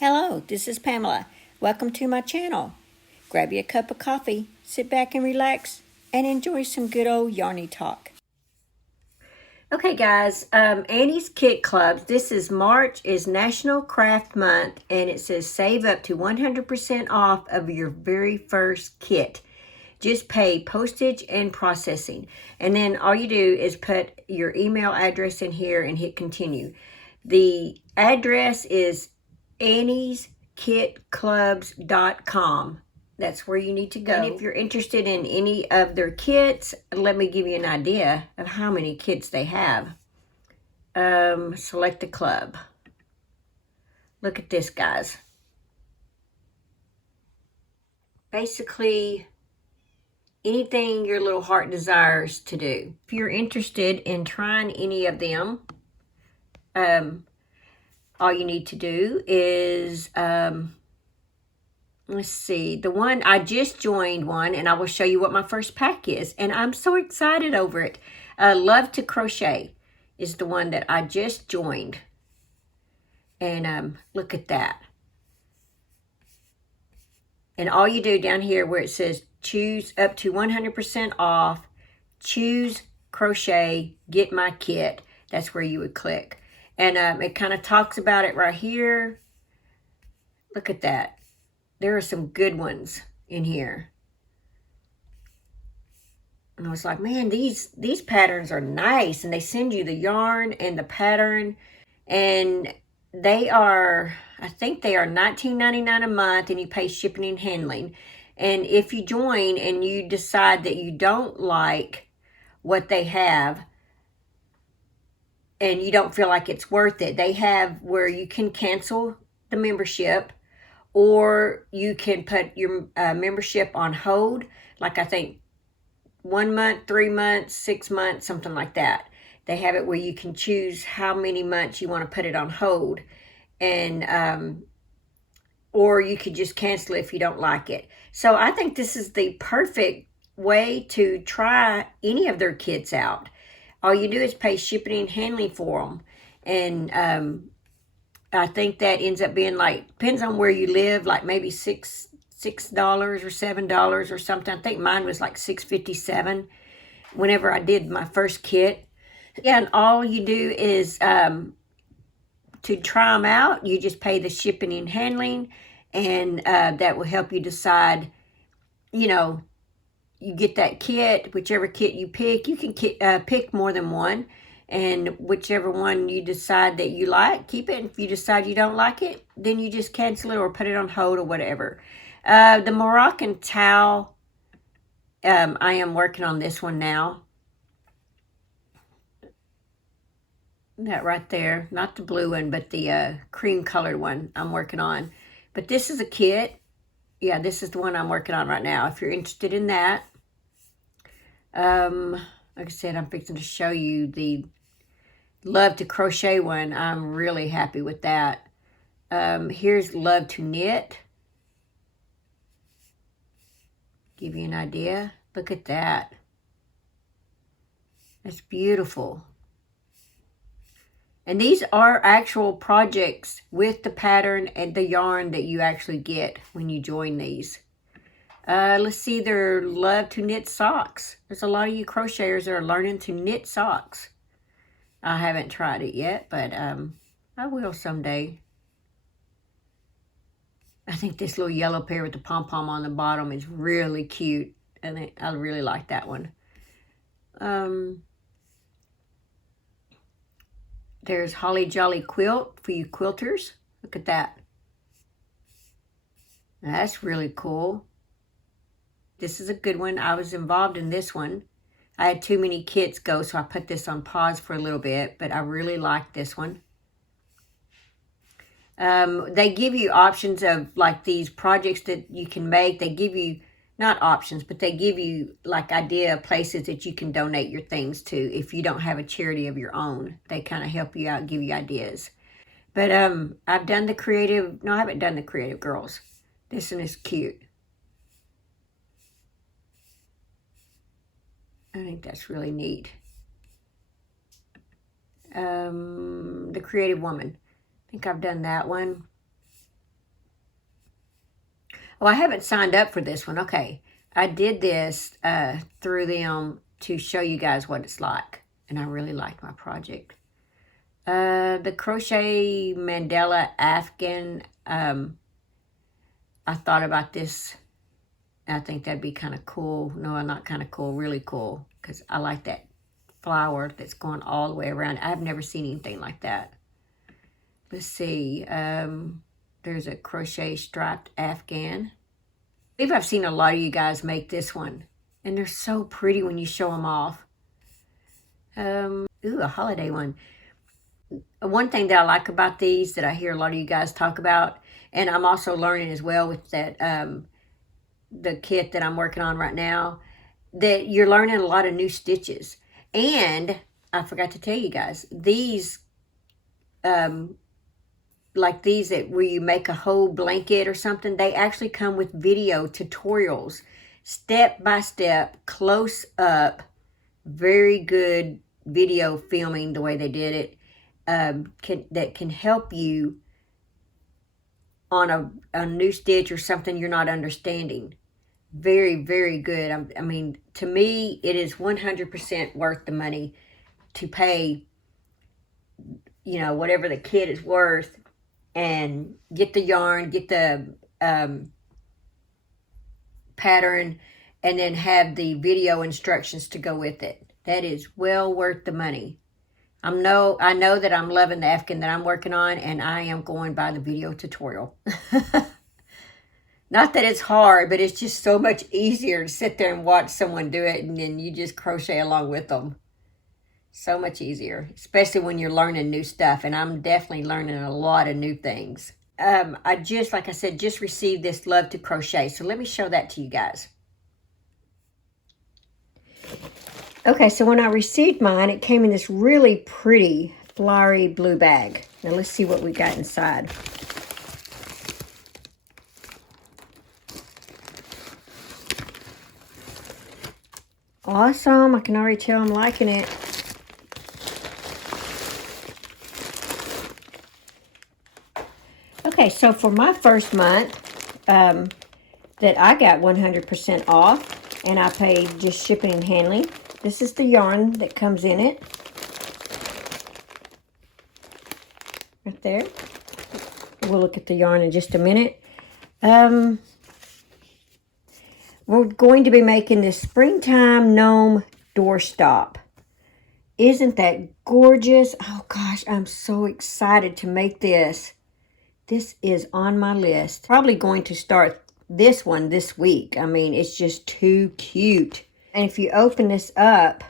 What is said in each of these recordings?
Hello, this is Pamela. Welcome to my channel. Grab you a cup of coffee, sit back and relax, and enjoy some good old yarny talk. Okay guys, Annie's Kit Clubs. This is March, is National Craft Month, and it says save up to 100% off of your very first kit. Just pay postage and processing. And then all you do is put your email address in here and hit continue. The address is annieskitclubs.com. That's where you need to go. And if you're interested in any of their kits, let me give you an idea of how many kits they have. Select a club. Look at this, guys. Basically, anything your little heart desires to do. If you're interested in trying any of them, all you need to do is, let's see, the one, I just joined one, and I will show you what my first pack is, and I'm so excited over it. Love to Crochet is the one that I just joined, and look at that. And all you do down here where it says choose up to 100% off, choose crochet, get my kit, that's where you would click. And it kind of talks about it right here. Look at that. There are some good ones in here. And I was like, man, these patterns are nice. And they send you the yarn and the pattern. And they are, I think they are $19.99 a month, and you pay shipping and handling. And if you join and you decide that you don't like what they have, and you don't feel like it's worth it, they have where you can cancel the membership, or you can put your membership on hold, like I think 1 month, 3 months, 6 months, something like that. They have it where you can choose how many months you want to put it on hold, and or you could just cancel it if you don't like it. So I think this is the perfect way to try any of their kits out. All you do is pay shipping and handling for them. And I think that ends up being like, depends on where you live, like maybe $6 or $7 or something. I think mine was like $6.57 whenever I did my first kit. Yeah, and all you do is to try them out, you just pay the shipping and handling, and that will help you decide, you know, you get that kit, whichever kit you pick. You can pick more than one, and whichever one you decide that you like, keep it. If you decide you don't like it, then you just cancel it or put it on hold or whatever. The Moroccan towel, I am working on this one now. That right there, not the blue one, but the cream colored one I'm working on. But this is a kit. Yeah, this is the one I'm working on right now. If you're interested in that. Like I said, I'm fixing to show you the Love to Crochet one. I'm really happy with that. Here's Love to Knit. Give you an idea. Look at that. That's beautiful. And these are actual projects with the pattern and the yarn that you actually get when you join these. Let's see, they're Love to Knit socks. There's a lot of you crocheters that are learning to knit socks. I haven't tried it yet, but I will someday. I think this little yellow pair with the pom-pom on the bottom is really cute, and I really like that one. There's Holly Jolly Quilt for you quilters. Look at that. That's really cool. This is a good one. I was involved in this one. I had too many kits go, so I put this on pause for a little bit, but I really like this one. They give you options of like these projects that you can make. They give you, not options, but they give you like idea places that you can donate your things to if you don't have a charity of your own. They kind of help you out, give you ideas. But I've done the creative, no, I haven't done the creative girls. This one is cute. I think that's really neat. The Creative Woman. I think I've done that one. Oh, I haven't signed up for this one. Okay. I did this through them to show you guys what it's like. And I really liked my project. The crochet mandala Afghan. I thought about this. I think that'd be kind of cool. No, not kind of cool. Really cool. Because I like that flower that's going all the way around. I've never seen anything like that. Let's see. There's a crochet striped Afghan. I believe I've seen a lot of you guys make this one. And they're so pretty when you show them off. Ooh, a holiday one. One thing that I like about these that I hear a lot of you guys talk about, and I'm also learning as well with that the kit that I'm working on right now, that you're learning a lot of new stitches. And I forgot to tell you guys, these like these that where you make a whole blanket or something, they actually come with video tutorials, step by step, close up, very good video filming the way they did it, that can help you on a new stitch or something you're not understanding. Very, very good. I mean, to me, it is 100% worth the money to pay, you know, whatever the kit is worth, and get the yarn, get the pattern, and then have the video instructions to go with it. That is well worth the money. I know that I'm loving the Afghan that I'm working on, and I am going by the video tutorial. Not that it's hard, but it's just so much easier to sit there and watch someone do it, and then you just crochet along with them. So much easier, especially when you're learning new stuff, and I'm definitely learning a lot of new things. I just, like I said, just received this Love to Crochet, so let me show that to you guys. Okay, so when I received mine, it came in this really pretty flowery blue bag. Now let's see what we got inside. Awesome, I can already tell I'm liking it. Okay, so for my first month, that I got 100% off, and I paid just shipping and handling. This is the yarn that comes in it. Right there. We'll look at the yarn in just a minute. We're going to be making this springtime gnome doorstop. Isn't that gorgeous? Oh gosh, I'm so excited to make this. This is on my list. Probably going to start this one this week. I mean, it's just too cute. And if you open this up,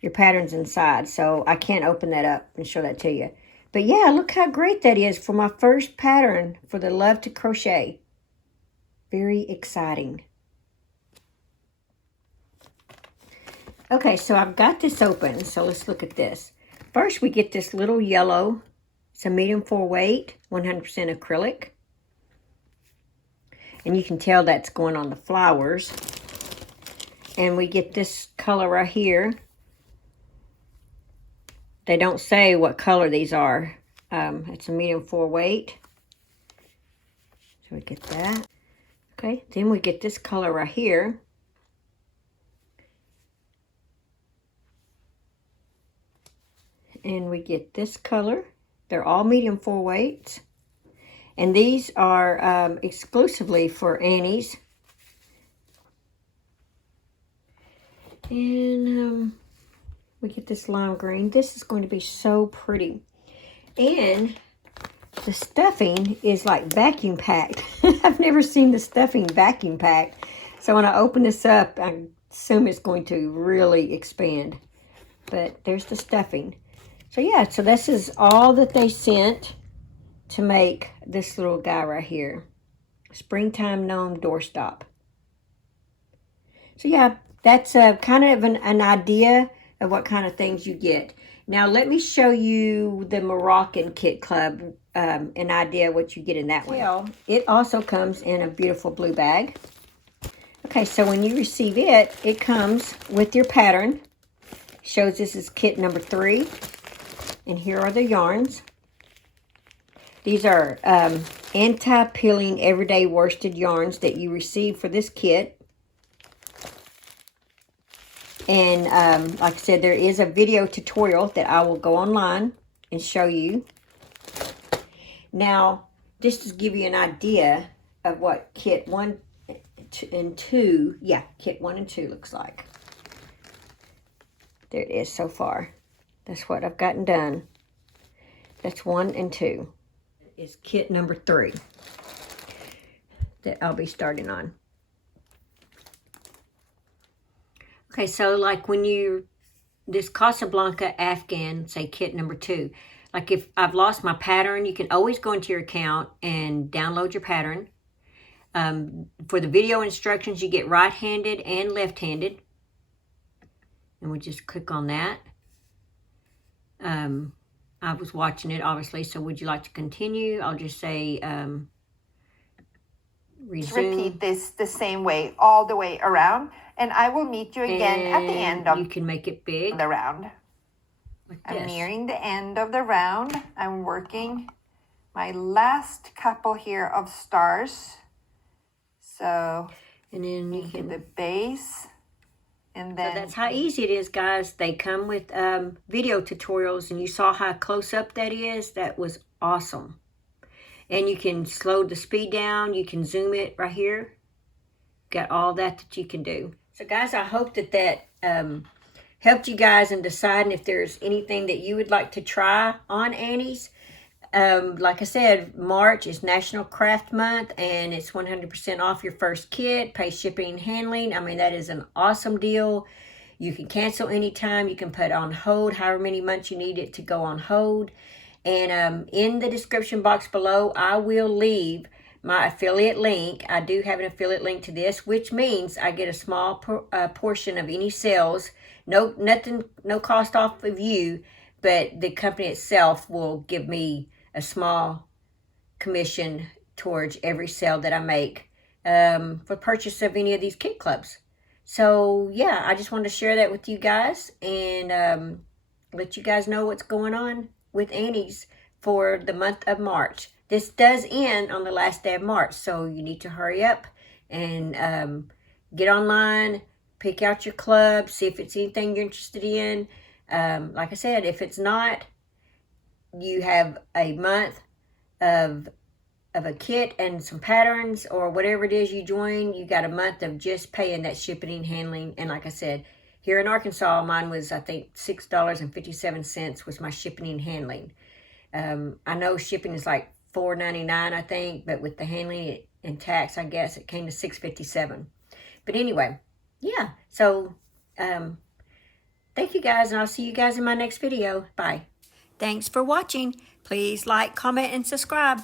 your pattern's inside. So I can't open that up and show that to you. But yeah, look how great that is for my first pattern for the Love to Crochet. Very exciting. Okay, so I've got this open. So let's look at this. First, we get this little yellow. It's a medium 4 weight, 100% acrylic. And you can tell that's going on the flowers. And we get this color right here. They don't say what color these are. It's a medium 4 weight. So we get that. Okay, then we get this color right here. And we get this color. They're all medium 4 weights. And these are exclusively for Annie's. And we get this lime green. This is going to be so pretty. And the stuffing is like vacuum packed. I've never seen the stuffing vacuum packed. So when I open this up, I assume it's going to really expand. But there's the stuffing. So yeah, so this is all that they sent to make this little guy right here. Springtime Gnome Doorstop. So yeah, that's kind of an idea of what kind of things you get. Now let me show you the Moroccan Kit Club, an idea of what you get in that one. Well, it also comes in a beautiful blue bag. Okay, so when you receive it, it comes with your pattern. Shows this is kit number 3. And here are the yarns. These are anti-peeling everyday worsted yarns that you receive for this kit. And like I said, there is a video tutorial that I will go online and show you. Now, just to give you an idea of what kit 1 and 2, yeah, kit 1 and 2 looks like. There it is so far. That's what I've gotten done. That's 1 and 2. It's kit number 3 that I'll be starting on. Okay, so like when you, this Casablanca Afghan, say kit number 2, like if I've lost my pattern, you can always go into your account and download your pattern. For the video instructions, you get right-handed and left-handed. And we just click on that. I was watching it, obviously, so would you like to continue? I'll just say resume. Repeat this the same way all the way around, and I will meet you again at the end of you can make it big. The round. Like I'm nearing the end of the round. I'm working my last couple here of stars. So, and then you can the base. And then, so that's how easy it is, guys. They come with video tutorials, and you saw how close up that is. That was awesome. And you can slow the speed down. You can zoom it right here. Got all that you can do. So, guys, I hope that helped you guys in deciding if there's anything that you would like to try on Annie's. Like I said, March is National Craft Month, and it's 100% off your first kit. Pay shipping and handling. I mean, that is an awesome deal. You can cancel anytime. You can put on hold however many months you need it to go on hold. And in the description box below, I will leave my affiliate link. I do have an affiliate link to this, which means I get a small portion of any sales. No cost off of you, but the company itself will give me a small commission towards every sale that I make for purchase of any of these kit clubs. So yeah, I just wanted to share that with you guys and let you guys know what's going on with Annie's for the month of March. This does end on the last day of March, so you need to hurry up and get online, pick out your club, see if it's anything you're interested in. Like I said, if it's not, you have a month of a kit and some patterns or whatever it is you join. You got a month of just paying that shipping and handling. And like I said, here in Arkansas, mine was, I think, $6.57 was my shipping and handling. I know shipping is like $4.99, I think, but with the handling and tax, I guess it came to $6.57. But anyway, yeah. So thank you guys, and I'll see you guys in my next video. Bye. Thanks for watching. Please like, comment, and subscribe.